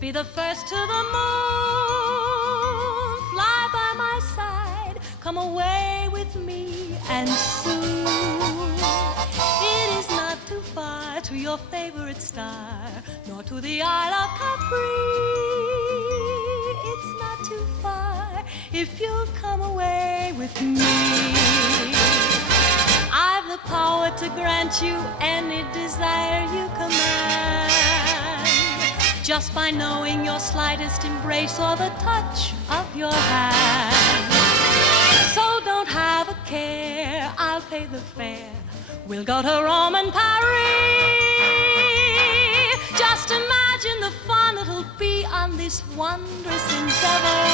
Be the first to the moon. Fly by my side. Come away with me, and soon it is not too far to your favorite star, nor to the Isle of Capri. It's not too far if you'll come away with me. I've the power to grant you any desire you command, just by knowing your slightest embrace or the touch of your hand. So don't have a care, I'll pay the fare. We'll go to Rome and Paris. Just imagine the fun it'll be on this wondrous endeavor.